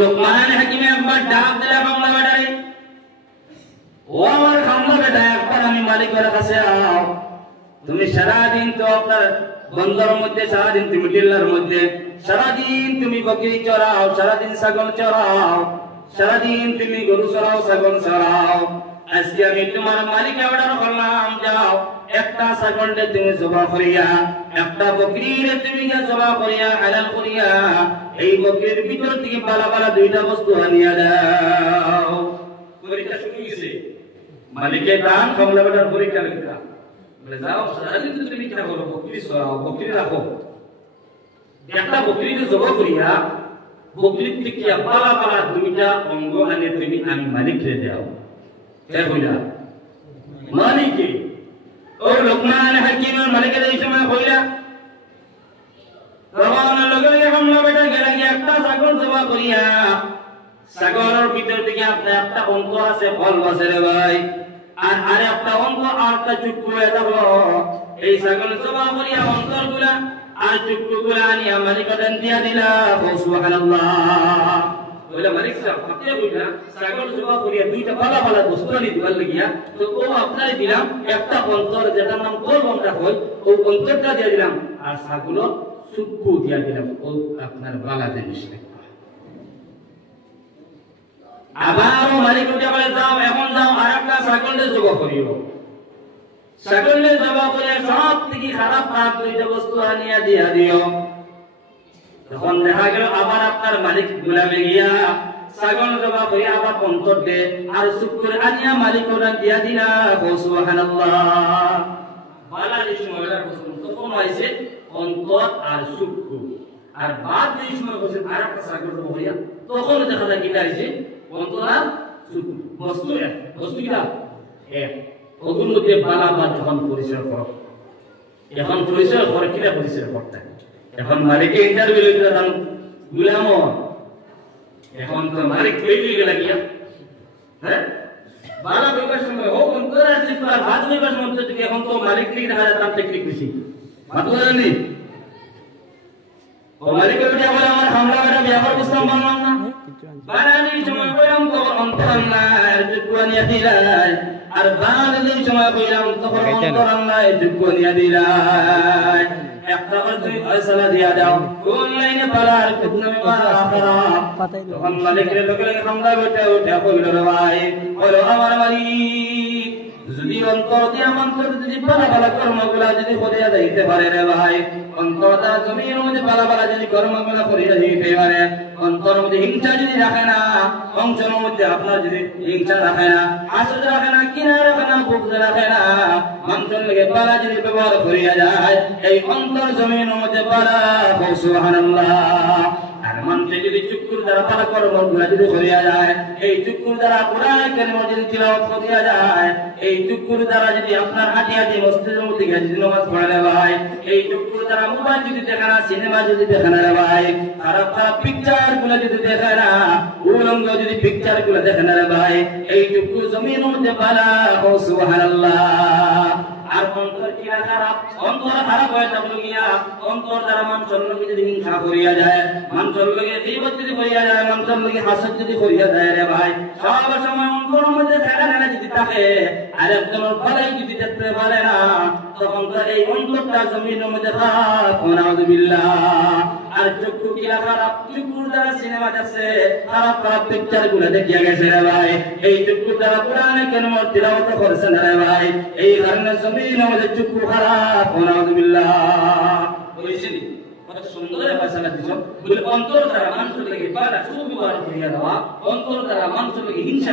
লোকমান হাকিমে একবার ডাক দিলে বাংলা বেটারে, ও আমার খামলা বেটা, একবার আমি মালিকের কাছে আও। তুমি সারাদিন তো আপনার বন্দর মধ্যে, সারাদিন তুমি টিল্লার মধ্যে, সারাদিন তুমি বকরি চড়াও, সারাদিন ছাগল চড়াও, সারাদিন তুমি গরু চড়াও, ছাগল চড়াও। আজকে আমি তোমার মালিক অর্ডার করলাম, যাও একটা ছাগলকে তুমি জবাই করিয়া, একটা বকরিরে তুমি জবাই করিয়া হালাল করিয়া এই বকরির ভিতর থেকে পালা পালা দুইটা বস্তু আনিয়া দাও। পরীক্ষা শুরু হয়েছে, মালিকের দান কমলা বেটার পরীক্ষা লিখা বলে, যাও সারাদিন তুমি কিনা করো, বকরি চড়াও, বকরি রাখো, একটা বকরিকে জবাই করিয়া বকরির থেকে পালা পালা দুইটা অঙ্গ আনে তুমি আমি মালিককে দাও। মালিকে ও লোকমান হাকিমের মালিকের এই সময় কইলা, রওয়ানা লগে হামলা বেটা গেলে একটা ছাগল জবাই করিয়া, ছাগলের ভিতর থেকে আপনার একটা অঙ্গ আছে, ফল আছে রে ভাই, আর আরে একটা অঙ্গ আর একটা চুট্টু এটা হলো, এই ছাগল জবাই করিয়া অন্তরগুলা আর চুট্টুগুলা আনিয়া মালিকের দিয়া দিলা। সুবহানাল্লাহ। বলে মালিক সাহেব আপনি বুঝলা ছাগল জবাই করিয়া দুইটা পালা পালা বস্তু আনি দিবার লাগিয়া, তো ও আপনারে দিলাম একটা অন্তর, যেটার নাম কলবটা হয়, ও অন্তরটা দিয়ে দিলাম, আর ছাগল চুট্টু দিয়া দিলাম, ও আপনার বালা জিনিস। আবার মালিক উঠে বলে, যাও এখন যাও আর একটা ছাগলের জবাই করিও, ছাগলের জবাই করিয়া সব থেকে খারাপ খারাপ দুইটা বস্তু আনিয়া দিয়া দিও। তখন দেখা গেল আবার আপনার মালিক গুলামে গিয়া ছাগল জবাই করিয়া আবার অন্তর দে আর শুকর আনিয়া মালিক ওরা দিয়া দিলা। সুবহানাল্লাহ। বালা যে সময়টার তখন হয়েছে অন্তর আর শুকর, আর বাদ যে সময় বসে আর একটা ছাগল জবাই করিয়া, তখন দেখা যায় কিটা হয়েছে অন্তর আর শুকর বস্তু এক, বস্তু কিটা এক। ওগুলোর মধ্যে বালা বাদ যখন পরিচয় করো, এখন পরিচয় করে কিটা পরিচয় করতে, এখন মালিকে ইন্টারভিউ লইতে দাম গুলাম, এখন তো মালিক কই গেল গিয়া, হ্যাঁ বালা বিকাশ সময় ও অন্তর আছে আর হাত বিকাশ মন্ত্র থেকে এখন তো মালিক ঠিক দেখা যায়, তার টেকনিক বেশি মাত্র জানি। ও মালিকের বিয়া বলে আমার হামলা বেটা ব্যাপার বুঝতাম পারলাম না, বানানি সময় কইলাম তো অন্তর না যুগনিয়া দিলাই, আর বানানি সময় কইলাম তখন অন্তর না যুগনিয়া দিলাই। একটা বার তুমি ফয়সালা দিয়া দাও, কোন লাইনে পালার কিতনা মারা আখরা। তখন মালিকের লোকে লাগে হামলা বেটা উঠে কইল, রে ভাই বলো আমার মালিক, যদি অন্তর দিয়া মন্ত্র যদি পালা পালা কর্মগুলা যদি করিয়া যাইতে পারে রে ভাই, অন্তর দ্বারা জমির মধ্যে পালা পালা যদি কর্মগুলা করিয়া যাইতে পারে, অন্তর মধ্যে হিংসা যদি রাখে না, অংশের মধ্যে আপনার যদি হিংসা রাখে না, হাসদ রাখে না, কিনা রাখে না, বুক রাখে না, মানুষের লেগে পালা যদি ব্যবহার করিয়া যায়, এই অন্তর জমির মধ্যে পালা। সুবহানাল্লাহ। আর মানুষে যদি চুক্কুর দ্বারা পালা কর্মগুলা যদি করিয়া যায়, এই চুক্কুর দ্বারা কোরআন কারিম যদি তিলাওয়াত করিয়া যায়, এই চুক্কুর দ্বারা যদি আপনার হাঁটি হাঁটি মসজিদের মধ্যে গিয়ে যদি নামাজ পড়ে ভাই, এই চুক্কুর দ্বারা মোবাইল যদি দেখে না, সিনেমা যদি দেখে না রে ভাই, খারাপ খারাপ পিকচার গুলা যদি দেখে না, উলঙ্গ যদি পিকচার গুলা দেখে না রে ভাই, এই চুক্কু জমির মধ্যে পালা। সুবহানাল্লাহ। আর অন্তর কি খারাপ, অন্তর খারাপ হয়ে যাবে গিয়া, অন্তর দ্বারা মানুষের লগে যদি হিংসা করিয়া যায়, মানুষের লগে গীবত যদি করিয়া যায়, মানুষের লগে হাসদ যদি করিয়া যায় রে ভাই, সব সময় অন্তরের মধ্যে ফেলা ফেলা যদি থাকে, আর একজনের ভালাই যদি দেখতে পারে না, তখন তো এই অন্তরটা জমিনের মধ্যে খারাপ। নাউযুবিল্লাহ। আর চক্ষু কি খারাপ, চক্ষুর দ্বারা সিনেমা দেখছে, খারাপ খারাপ পিকচার গুলো দেখিয়া গেছে রে ভাই, এই চক্ষুর দ্বারা কোরআনে কারিম তিলাওয়াত করেছে না রে ভাই, এই কারণে জমিনের মধ্যে চক্ষু খারাপ। নাউযুবিল্লাহ। বুঝছেন কত সুন্দর ভাষা দিছো, বলে অন্তর দ্বারা মানুষের লাগে বাড়া সুবিচার করিয়া দেওয়া, অন্তর দ্বারা মানুষের লাগে হিংসা